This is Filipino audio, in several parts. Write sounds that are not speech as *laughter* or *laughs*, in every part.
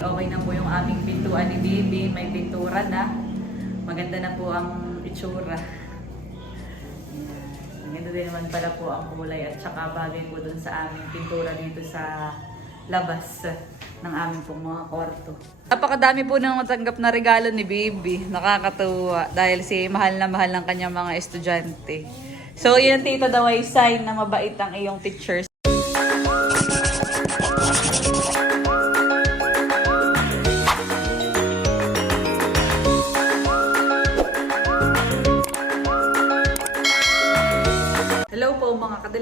Okay na po yung aming pintuan ni Bibi. May pintura na. Maganda na po ang itsura. Maganda din naman pala po ang kulay at saka bagay po dun sa aming pintura dito sa labas ng aming pong mga kwarto. Napakadami po nang matanggap na regalo ni Bibi. Nakakatuwa dahil si mahal na mahal ng kanyang mga estudyante. So, yun tita daw ay sign na mabait ang iyong teachers.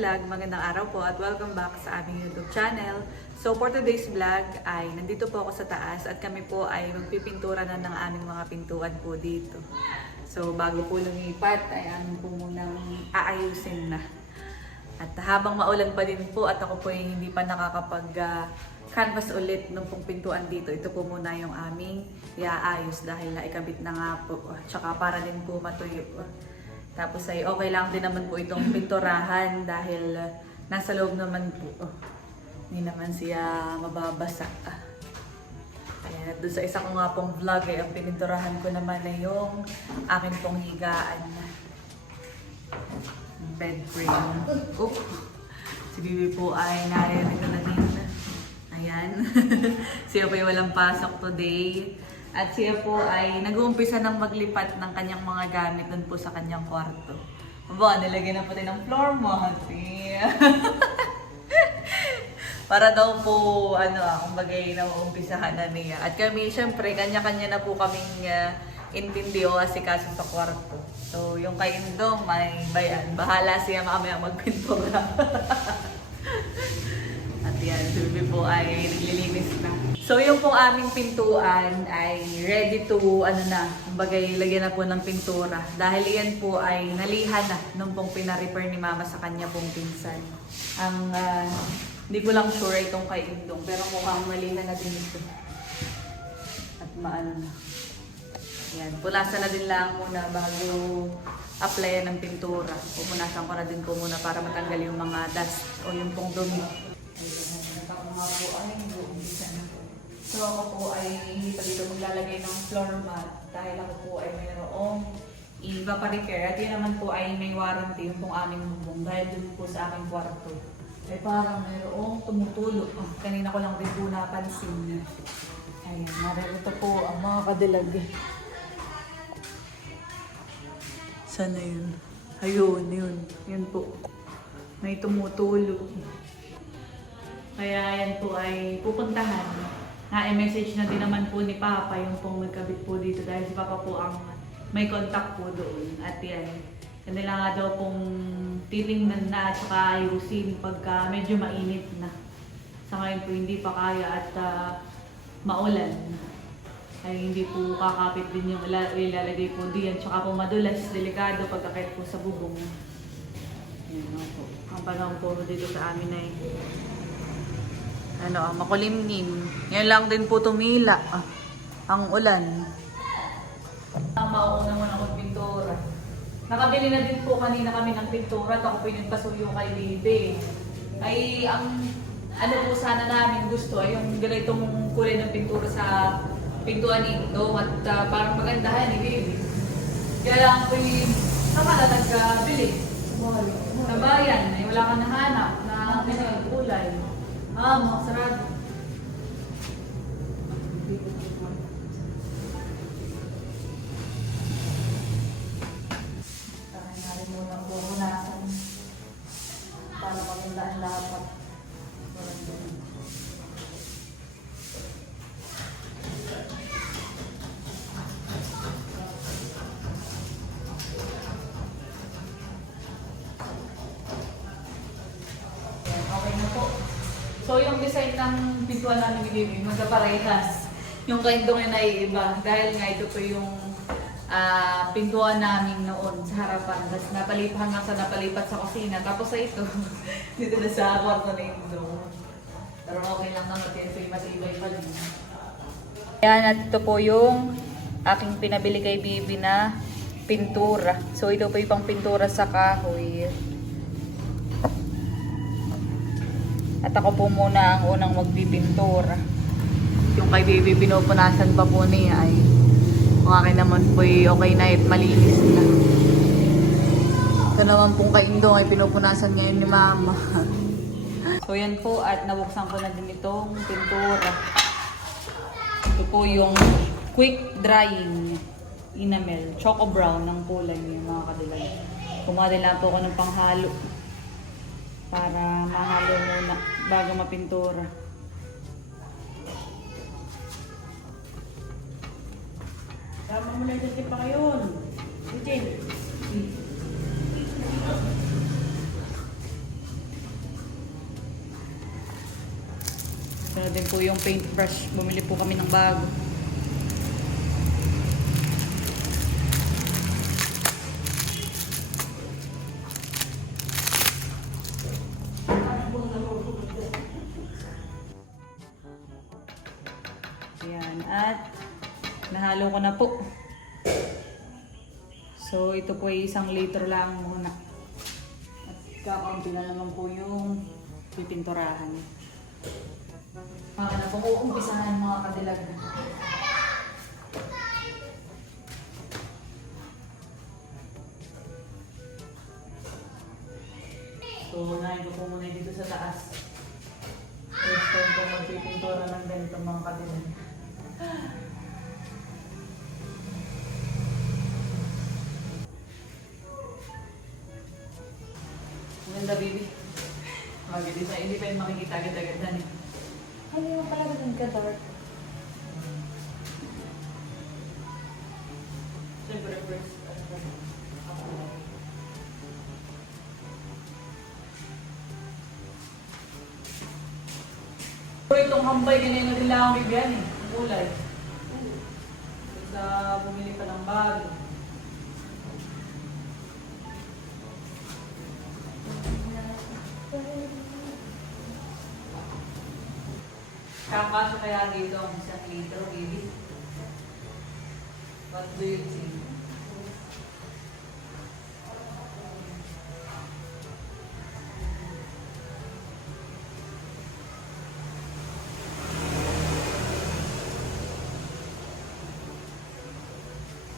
Kadilag, magandang araw po at welcome back sa aming YouTube channel. So for today's vlog ay nandito po ako sa taas at kami po ay magpipintura na ng aming mga pintuan po dito. So bago po lumipat ay amin po munang aayusin na. At habang maulan pa din po at ako po ay hindi pa nakakapag ah, canvas ulit nung pong pintuan dito. Ito po muna yung aming iaayos dahil naikabit na nga po. Tsaka para din po matuyo. Tapos ay okay lang din naman po itong pinturahan dahil uh, nasa loob naman po. Oh, hindi naman siya mababasa. Ah. Kaya doon sa isa ko nga pong vlog ay ang pininturahan ko naman ay yung akin pong higaan. Bed frame. Oop. Si Bibi po ay naririto na din. Ayan. *laughs* siya po ay walang pasok today. At siya po ay nag-uumpisa ng maglipat ng kanyang mga gamit dun po sa kanyang kwarto. Aba, nilagyan na pati ng floor mat. *laughs* Para daw po, ano ah, kumbaga nauumpisahan na niya. At kami, syempre, kanya-kanya na po kaming uh, intindi o asikaso sa kwarto. So, yung kay Indong, may bayan. Bahala siya mamaya magpintura. *laughs* At yan, si po ay naglilinis na. So, yung pong aming pintuan ay ready to, ano na, kumbaga lagyan na po ng pintura. Dahil yan po ay nalihan na nung pong pina-repair ni Mama sa kanya pong pinsan. Ang, ah, hindi ko lang sure itong kay Indong, pero mukhang malihan na din ito. At maano na. Yan, punasan na din lang muna bago applyan ng pintura. Pupunasan ko na din po muna para matanggal yung mga dust o yung pong dumi. Ayan, po ay. So ako po ay hindi pa dito maglalagay ng floor mat dahil ako po ay mayroong repair. At yun naman po ay may warranty yung pong aming bubong dahil dun po sa aking kwarto. Ay parang mayroong tumutulo. Oh, kanina ko lang din po napansin. Ayan, narito po ang mga kadilag. Sana yun? Ayun, yun. Yun po. May tumutulo. Kaya yan po ay pupuntahan. Na-message na din naman po ni Papa yung pong nagkabit po dito dahil si Papa po ang may contact po doon. At yan, kanila nga daw pong titingnan na at saka ayusin pagka medyo mainit na. Sa ngayon po hindi pa kaya at ah, maulan. Ay hindi po kakapit din yung ila- ilalagay po diyan. Tsaka po madulas, delikado pagkakit po sa bubong. Yan po. Ang panahon po dito sa amin ay ano, ang makulimnim. Ngayon lang din po tumila. Ah, ang ulan. Mauna mo na magpintura. Nakabili na din po kanina kami ng pintura at ako po yung nagpasuyo kay Bibi. Ay, ang ano po sana namin gusto ay yung ganitong kulay ng pintura sa pintuan nito at ah, parang magandahan ni Bibi. Kaya lang po yung saka na nagkabili. Sa bayan, ay wala kang nahanap na ganyan kulay. Ah, mga sarado. Magkaparehas. Yung kaindong yun ay iba. Dahil nga ito po yung ah, pintuan namin noon sa harapan. Tapos napalipat hanggang sa napalipat sa kusina. Tapos sa ito, *laughs* dito na sa kwarto na Indong. Pero okay lang naman. Ito yung matibay pa din. Yan, at ito po yung aking pinabili kay Bibi na pintura. So ito po yung pintura sa kahoy. At ako po muna ang unang magbibintura. Yung kay baby pinupunasan pa po niya ay kung akin naman po okay na at malinis na. Ito naman pong kay Indong ay pinupunasan ngayon ni mama. *laughs* so yan po at nabuksan ko na din itong pintura. Ito po yung quick drying enamel, choco brown ng kulay niya mga kadilag. Kumuha din lang po ako ng panghalo para mahalo muna bago mapintura. Tama mo na yung tip pa ngayon. Eugene. Din po yung paintbrush. Bumili po kami ng bago. Ay isang liter lang muna. At kakaunti na naman po yung pipinturahan. Mga na po umpisahan mga kadilag. So, unahin ko po muna dito sa taas. First time po magpipintura ng ganito mga kadilag. Ganda, baby. Mag-design. Hindi pa yung makikita agad-agad na eh. Ano yung pala ganun ka dark? Siyempre, first. Itong hambay, ganyan na rin lang ang bibigyan eh. Ang kulay. Sa bumili pa ng bago. Kakasya kaya dito ang isang litro, baby? What do you think?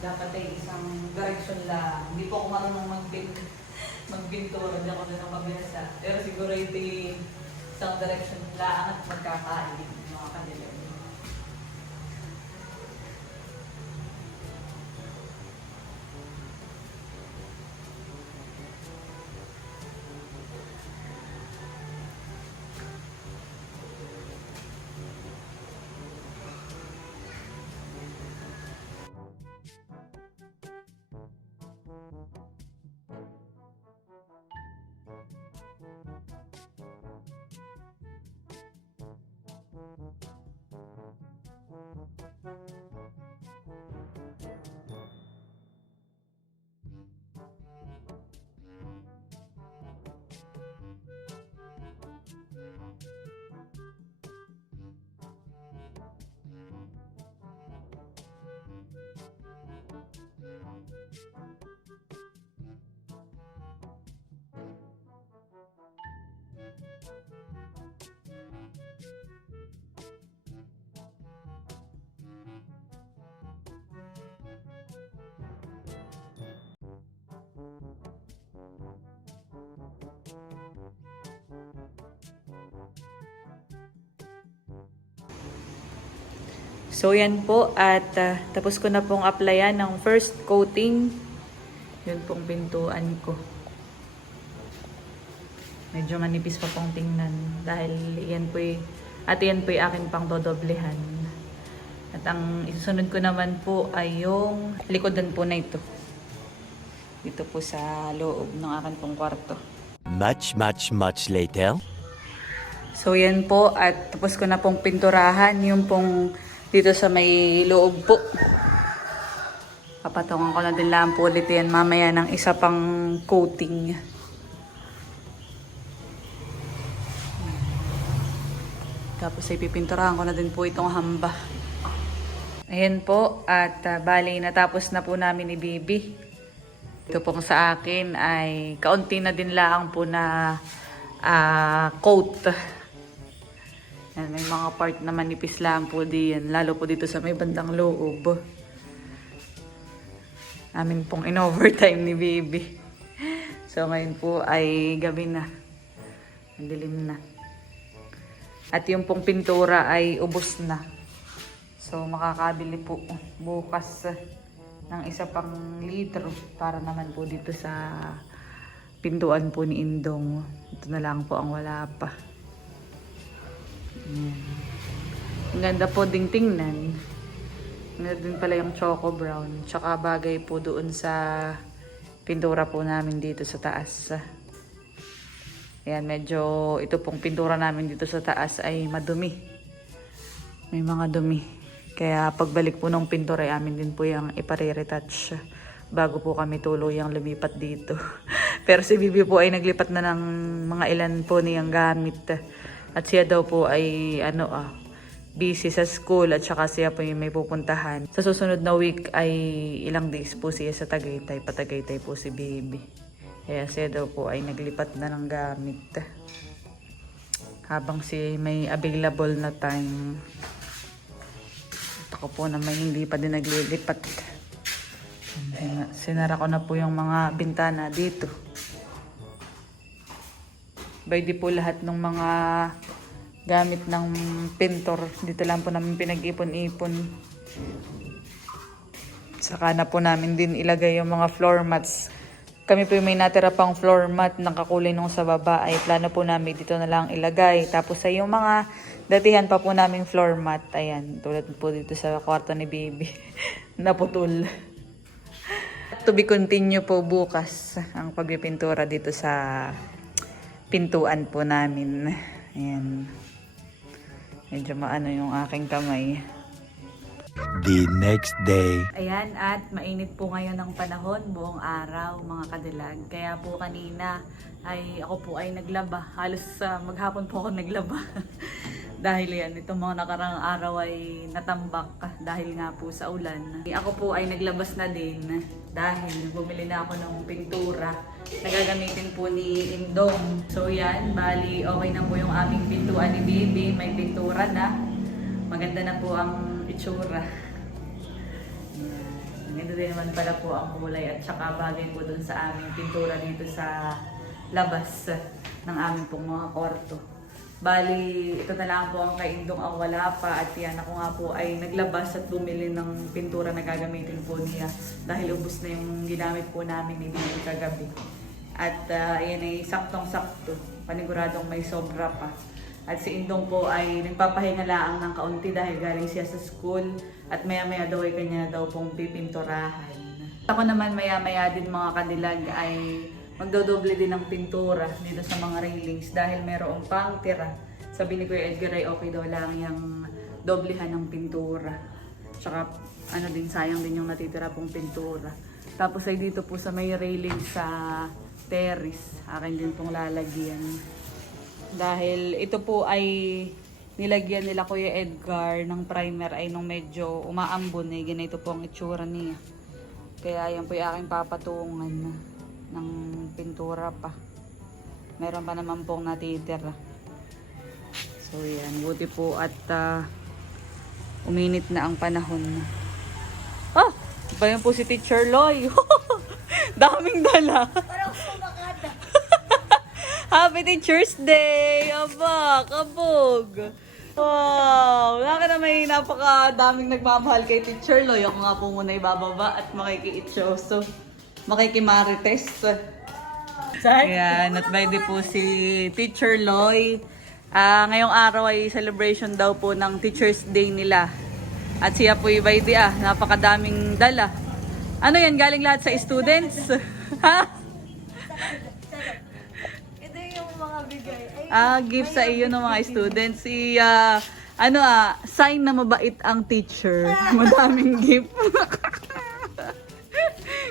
Dapat ay isang direction lang. Hindi po ako marunong magbin magbintura, hindi ako na mabiyasa. Pero siguro ito isang direction lang at magkakain So yan po at ah, tapos ko na pong applyan ng first coating. Yun pong pintuan ko. Medyo manipis pa pong tingnan dahil yan po at yan po akin pang dodoblehan. At ang isusunod ko naman po ay yung likodan po na ito. Dito po sa loob ng akin pong kwarto. Much, much, much later. So yan po at tapos ko na pong pinturahan yung pong dito sa may loob po. Papatungan ko na din lang po ulit yan mamaya ng isa pang coating. Tapos ay pipinturahan ko na din po itong hamba. Ayan po at uh, bali natapos na po namin ni Bibi. Ito pong sa akin ay kaunti na din lang po na ah, coat. Yan, may mga part na manipis lang po diyan. Lalo po dito sa may bandang loob. Amin pong in-overtime ni Baby. So ngayon po ay gabi na. Ang dilim na. At yung pong pintura ay ubos na. So makakabili po bukas ng isa pang litro para naman po dito sa pintuan po ni Indong. Ito na lang po ang wala pa. Ang ganda po ding tingnan. Ganda din pala yung choco brown. Tsaka bagay po doon sa pintura po namin dito sa taas. Ayan, medyo ito pong pintura namin dito sa taas ay madumi. May mga dumi. Kaya pagbalik po ng pintura ay amin din po yung ipare-retouch bago po kami tuluyang lumipat dito. *laughs* Pero si Bibi po ay naglipat na ng mga ilan po niyang gamit. At siya daw po ay ano ah, busy sa school at saka siya po yung may pupuntahan. Sa susunod na week ay ilang days po siya sa Tagaytay. Patagaytay po si Baby. Kaya siya daw po ay naglipat na ng gamit. Habang si may available na time. At ako po naman hindi pa din naglilipat. Sina- Sinara ko na po yung mga bintana dito. By po lahat ng mga gamit ng pintor. Dito lang po namin pinag-ipon-ipon. Saka na po namin din ilagay yung mga floor mats. Kami po yung may natira pang floor mat ng kakulay nung sa baba ay plano po namin dito na lang ilagay. Tapos sa yung mga datihan pa po naming floor mat. Ayan, tulad po dito sa kwarto ni baby. *laughs* Naputol. *laughs* To be continue po bukas ang pagpipintura dito sa pintuan po namin. Ayan. Medyo maano yung aking kamay. The next day. Ayan, at mainit po ngayon ang panahon, buong araw, mga kadilag. Kaya po kanina ay ako po ay naglaba. Halos ah, maghapon po ako naglaba. *laughs* dahil yan, itong mga nakarang araw ay natambak ah, dahil nga po sa ulan. Ako po ay naglabas na din dahil bumili na ako ng pintura na gagamitin po ni Indong. So yan, bali okay na po yung aming pintuan ni Bibi. May pintura na. Maganda na po ang itsura. Yan. Ganito din naman pala po ang kulay at saka bagay po dun sa aming pintura dito sa labas ng aming pong mga kwarto. Bali, ito na lang po ang kaindong ang wala pa at yan ako nga po ay naglabas at bumili ng pintura na gagamitin po niya dahil ubos na yung ginamit po namin ni Bibi kagabi. At ah, yan ay saktong-sakto, paniguradong may sobra pa. At si Indong po ay nagpapahinga lang ng kaunti dahil galing siya sa school at maya-maya daw ay kanya daw pong pipinturahan. Ako naman maya-maya din mga kadilag ay magdodoble din ng pintura dito sa mga railings dahil mayroong pang tira. Sabi ni Kuya Edgar ay okay daw lang yung doblehan ng pintura. Tsaka ano din sayang din yung natitira pong pintura. Tapos ay dito po sa may railing sa terrace, akin din pong lalagyan. Dahil ito po ay nilagyan nila Kuya Edgar ng primer ay nung medyo umaambon eh. Ganito po ang itsura niya. Kaya yan po yung aking papatungan ng pintura pa. Meron pa naman pong natitira. So yan, buti po at ah, uminit na ang panahon. Ah! Ba yan po si Teacher Loy? *laughs* Daming dala. *laughs* Happy Teacher's Day! Aba, kabog! Wow! Wala ka na may napakadaming nagmamahal kay Teacher Loy. Ako nga po muna ibababa at makikiitsoso. Makikimarites. Ayan, at by the po si Teacher Loy. Ah, ngayong araw ay celebration daw po ng Teacher's Day nila. At siya po by the ah, napakadaming dala. Ano yan, galing lahat sa students? *laughs* ha? Ito yung mga bigay. Ay, Ah, gift sa iyo ng mga students. Si, ah, ano ah, sign na mabait ang teacher. *laughs* Madaming gift. *laughs*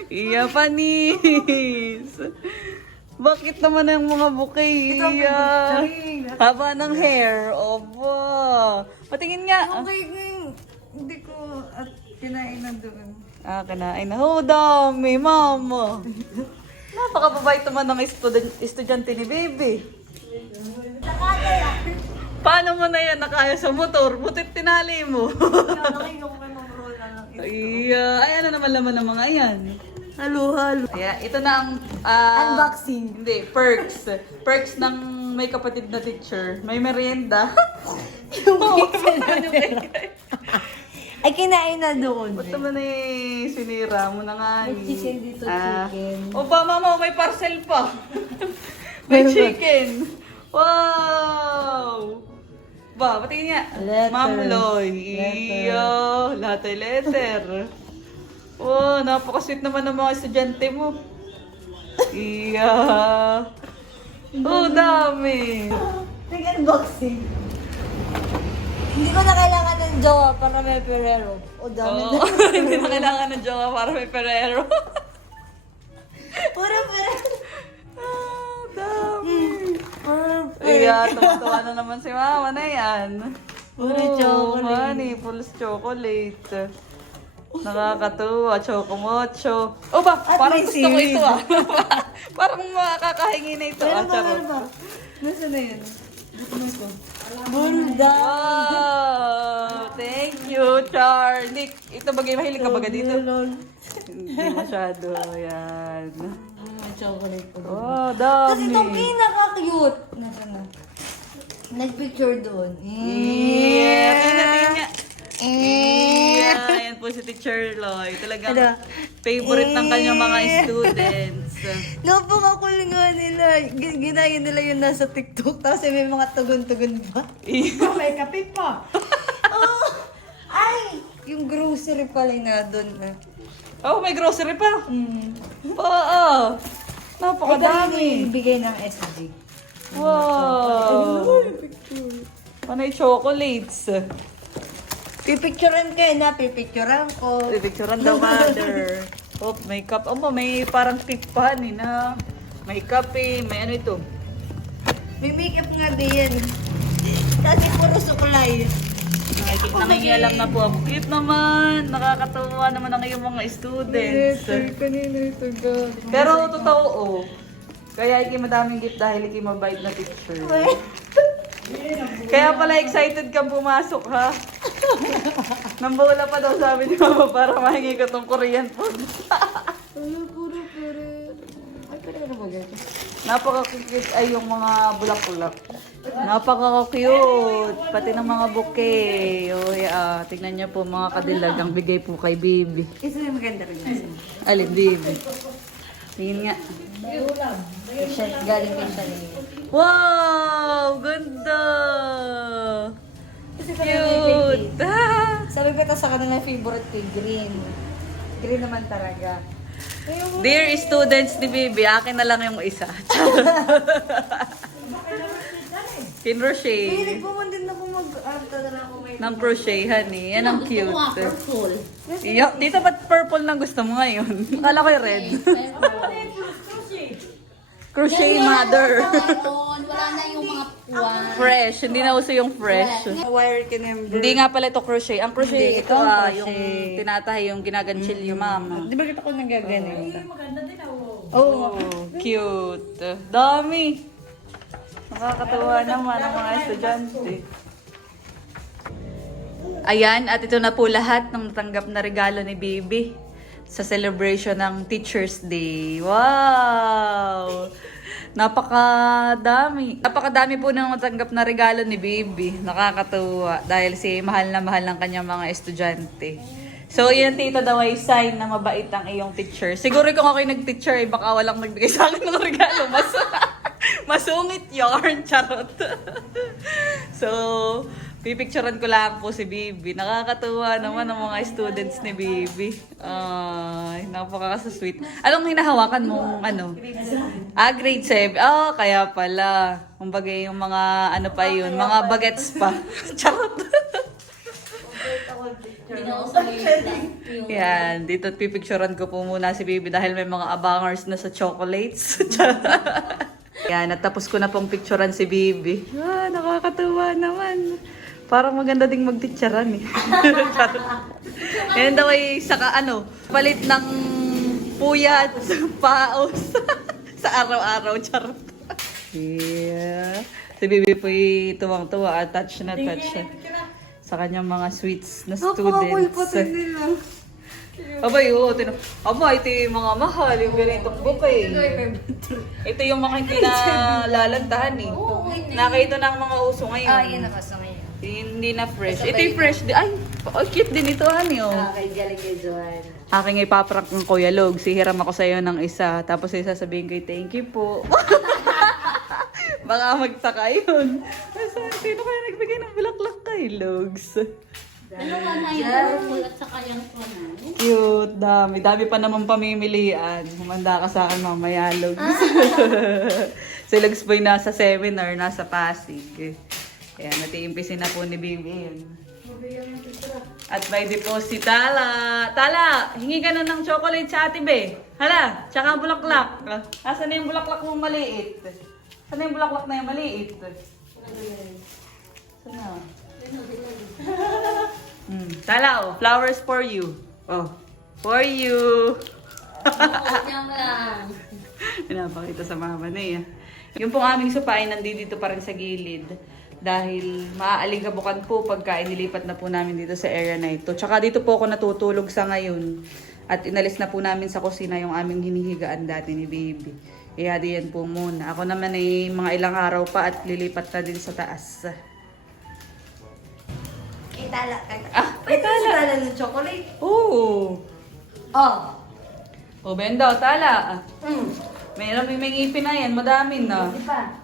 iya, panis. Bakit naman ang mga bouquet? Iya. Haba ng hair. Opo. Patingin nga. okay, ngayon. Hindi ko at kinain na doon. Ah, kanain na. Oh, dami, mama. *laughs* Napakababait naman ng student, estudyante ni baby. Paano mo na yan nakaya sa motor? Butit tinali mo. Ng roll na naman laman ng mga yan? Halo, halo. Kaya ito na ang... ah, Unboxing. Hindi, perks. Perks ng may kapatid na teacher. May merienda. *laughs* Ay, kinain na doon. Ba't naman eh, sinira mo na nga May eh. chicken dito, Ah. chicken. O ba, mama, may parcel pa. *laughs* may Meron ba? chicken. Wow! Ba, patingin nga. Letter. Ma'am Loy. Iyo, lahat ay letter. Wow, napakasweet naman ng mga estudyante mo. Iya. Oh, dami. Nag-unboxing. Hindi ko na kailangan ng jowa para may perero. O dami Oo, na. *laughs* hindi na kailangan ng jowa para may perero. Iya, tuwa na naman si mama na yan. Puro Oo, chocolate. Honey, full chocolate. Nakakatuwa, chocomocho. O ba, At parang may gusto ko seaweed. ito ah. *laughs* parang makakahingi na ito. Meron ah, pa, meron pa. Nasaan na yun? Bulda. Wow! Thank you, Char. Nick, ito bagay mahilig ka baga dito? Hindi masyado. Yan. Chocolate pa. Oh, Tapos dami. itong pinaka-cute. Nasaan na? Nag-picture doon. Yeah! Tingnan, tingnan. Eh. Yeah, ayan po si Teacher Loy. Talagang Ano? favorite ng kanyang mga Eh. students. *laughs* Napakakul nga nila. G- Ginaya nila yung nasa TikTok. Tapos may mga tugon-tugon pa. *laughs* May kape pa. oh, *laughs* ay! Yung grocery pala na doon. na. oh, may grocery pa. Mm. Oo. Oh, Napakadami. Bigay ng SG. Wow. Panay chocolates. Pipicturean kayo na, pipicturean ko. Picturean daw mother. *laughs* Oh, may cup. Oh, may parang tip pa ni na. May kape, may ano ito. May makeup nga din yan. Kasi puro sukulay. Nangingialam na po ako. Cute naman. Nakakatuwa naman ang iyong mga students. kanina ito God. Pero totoo, oh. Kaya iki madaming gift dahil iki mabait na teacher. Kaya pala excited kang pumasok, ha? Nambula pa daw sabi ni mama para mahingi ko tong Korean food. Ano, puro, puro. Ay, pero ba ganito? Napaka-cute ay yung mga bulak-bulak. Napaka-cute. Pati ng mga bouquet. Oh, yeah. Tingnan niyo po mga kadilag. Ang bigay po kay baby. Isa yung maganda rin. Alin, baby. Tingin nga. Siya, galing kay Shani. Wow! Ganda! Cute! Ah! *laughs* Sabi ko ito sa kanila favorite ko green. Green naman talaga. Dear students ni Bibi, akin na lang yung isa. *laughs* Kinrochet. Pilig po man din ako mag-arte na lang ako may... Ng crochet, honey. Yan ang cute. Purple. Iyo, dito ba't purple lang gusto mo ngayon? *laughs* Akala ko yung red. Crochet *laughs* mother. Ngayon, *laughs* wala na yung mga puwan. fresh. Hindi na uso yung fresh. Wire ka number. Hindi nga pala ito crochet. Ang crochet Hindi, ito ito ang ah, crochet. yung tinatahi, yung ginaganchil yung mama. Di ba kita ko nagaganito? Maganda din ako. Oh, cute. Dami. Nakakatawa naman ang mga estudyante. Ayan, at ito na po lahat ng natanggap na regalo ni Bibi sa celebration ng Teacher's Day. Wow! Napakadami. Napakadami po ng natanggap na regalo ni Bibi. Nakakatuwa dahil si mahal na mahal ng kanyang mga estudyante. So, yun tita daw ay sign na mabait ang iyong teacher. Siguro kung ako'y nag-teacher, ay baka walang nagbigay sa akin ng regalo. Mas, masungit yarn, *laughs* charot. so, pipicturean ko lang po si Bibi. Nakakatuwa naman ang mga students ni Bibi. Ay, napaka-sweet. Anong hinahawakan mong ano? Ah, grade 7. Ah, kaya pala. Kumbaga yung mga ano pa yun, mga bagets pa. *laughs* charot. Yan, dito pipicturean ko po muna si Bibi dahil may mga abangers na sa chocolates. *laughs* Yan, at tapos ko na pong picturean si Bibi. Ah, nakakatuwa naman. Parang maganda ding magtitsaran eh. *laughs* Yan daw ay saka ano, palit ng puyat, paos *laughs* sa araw-araw, charot. Yeah. Si Bibi po tuwang-tuwa at touch na touch siya sa kanyang mga sweets na students. nila. Abay, oo. Tino- Aba, ito yung mga mahal, yung ganitong bouquet. Ito yung mga hindi na lalantahan eh. Nakita ng mga uso ngayon. Ah, yun na ngayon. Hindi na fresh. Ito yung fresh. Di- Ay, oh, cute din ito, honey. Oh. Ah, kay galing kay Joanne. Aking ipaprank ng Kuya Log. Sihiram ako sa'yo ng isa. Tapos ay sasabihin ko, thank you po. *laughs* Baka magtaka yun. Sino kaya nagbigay ng bulaklak kay Logs? Ano ka na yung at sa kayang tunan? Cute, dami. Dami pa naman pamimilian. Humanda ka sa akin mamaya, Logs. *laughs* si Logs po'y nasa seminar, nasa Pasig. Kaya natiimpisin na po ni Bibi yun. At by deposit, Tala. Tala, hingi ka na ng chocolate sa ate, be. Hala, tsaka bulaklak. Asan na yung bulaklak mong maliit? Saan na yung bulaklak na yung maliit? Saan na? Hmm. Tala, oh. Flowers for you. Oh. For you. *laughs* Pinapakita sa mama na eh. Yung pong aming sopa ay nandito pa rin sa gilid. Dahil maaalingabukan po pagka inilipat na po namin dito sa area na ito. Tsaka dito po ako natutulog sa ngayon. At inalis na po namin sa kusina yung aming hinihigaan dati ni baby. Kaya diyan po muna. Ako naman ay mga ilang araw pa at lilipat na din sa taas. Kay Tala. Kay Ah, Pwede si Tala ng chocolate. Oo. Oh. O, Benda, tala. Mm. Mayroon may, may ngipin na yan. Madami na. Di ba?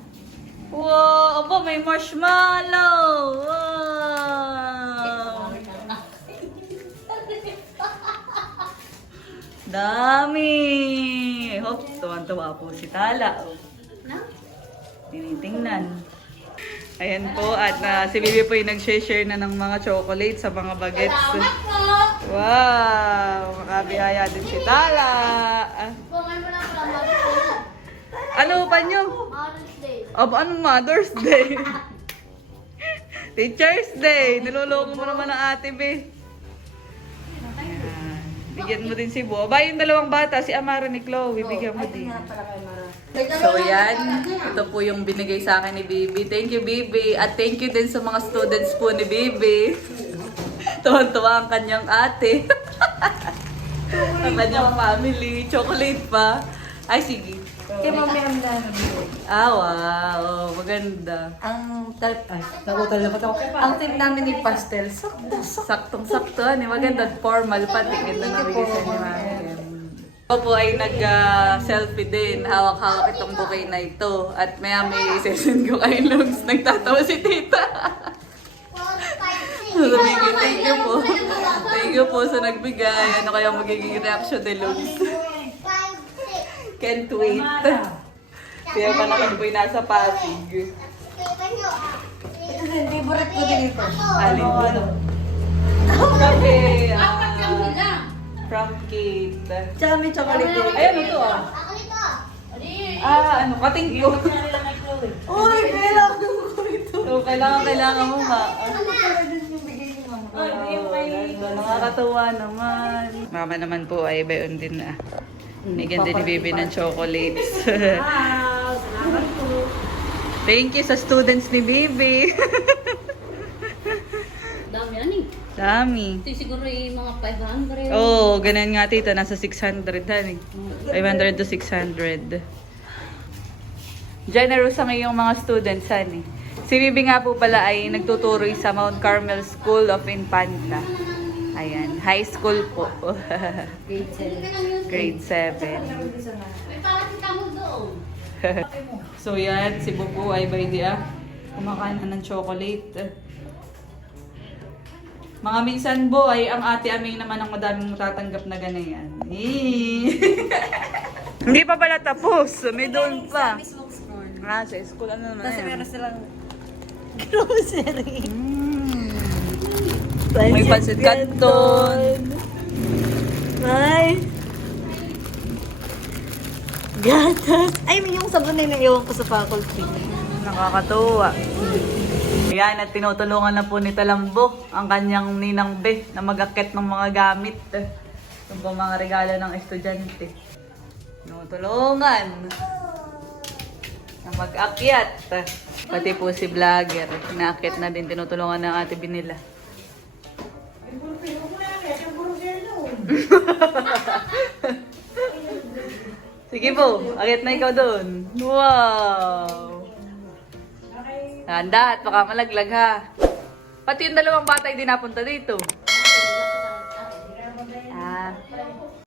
Wow! Aba, may marshmallow! Wow! Dami! Hop, tuwan-tuwa po si Tala. oh. Tinitingnan. Ayan po, at na si Bibi po yung nag-share na ng mga chocolate sa mga bagets. Salamat po! Wow! Makabihaya din si Tala. Bungan mo lang pala Mother's Ano pa nyo? Mother's Day. Aba, anong Mother's Day? Teacher's Day. Niloloko mo naman ang ate, be. Ayan. Bigyan mo din si Bo. Aba, yung dalawang bata, si Amara ni Chloe, bigyan mo din. So, yan. Ito po yung binigay sa akin ni Bibi. Thank you, Bibi. At thank you din sa mga students po ni Bibi. *laughs* Tuwan-tuwa ang kanyang ate. *laughs* ang kanyang family. Chocolate pa. Ay, sige. Kay Mami dami. Ah, wow. Maganda. Ang tal... Ay, nagutal na ako. Ang team namin ni Pastel. Sakto, sakto. Saktong-sakto, ano, maganda at formal pati. Ito na bigay sa inyo namin. Ako po ay nag-selfie din. Hawak-hawak itong bouquet na ito. At maya may session ko kay Lugs. Nagtatawa si tita. *laughs* Sabihin ko, thank you po. Thank you po sa nagbigay. Ano kaya magiging reaction ni Lugs? Can't wait. Kaya pa naman po'y nasa Pasig. Ito din, favorite ko din ito. Alin mo? Kape. Apat lang sila. From Kate. Tsaka may chocolate din. Ayan, ito ah. Adi. Ah, ano, kating ko. Uy, kailangan ko ito. So, kailangan, kailangan mo ba? yung bigay ni Mama. Oh, ganda. Nakakatuwa naman. Mama naman po ay bayon din na. Bigyan din ni Baby ng chocolates. *laughs* Thank you sa students ni Baby. *laughs* Dami ani. Dami. Ito siguro yung mga 500. Oo, oh, ganun nga tita. Nasa 600 han eh. 500 to 600. Generous ang iyong mga students han eh. Si Bibi nga po pala ay nagtuturo sa Mount Carmel School of Infanta. Ayan, high school po. Grade 7. Grade 7. May parang doon. *laughs* so yan, si Bubu ay by the ah, kumakain na ng chocolate. Mga minsan bo ay ang ate aming naman ang madaming matatanggap na ganayan. Eh. *laughs* Hindi pa pala tapos. May doon pa. Mismong school. Ah, sa school ano naman Kasi yan? meron silang *laughs* grocery. Mm. May pancit canton. Ay. Gatas. Ay, may yung sabon na naiwan ko sa faculty. Nakakatuwa. Ayan, at tinutulungan na po ni Talambo ang kanyang ninang be na mag-akit ng mga gamit. Yung po mga regalo ng estudyante. Tinutulungan. na mag-akyat. Pati po si vlogger, inaakit na din, tinutulungan ng ate Binila. *laughs* Sige po, akit na ikaw doon. Wow! Handa at baka malaglag ha. Pati yung dalawang bata hindi napunta dito. Ah,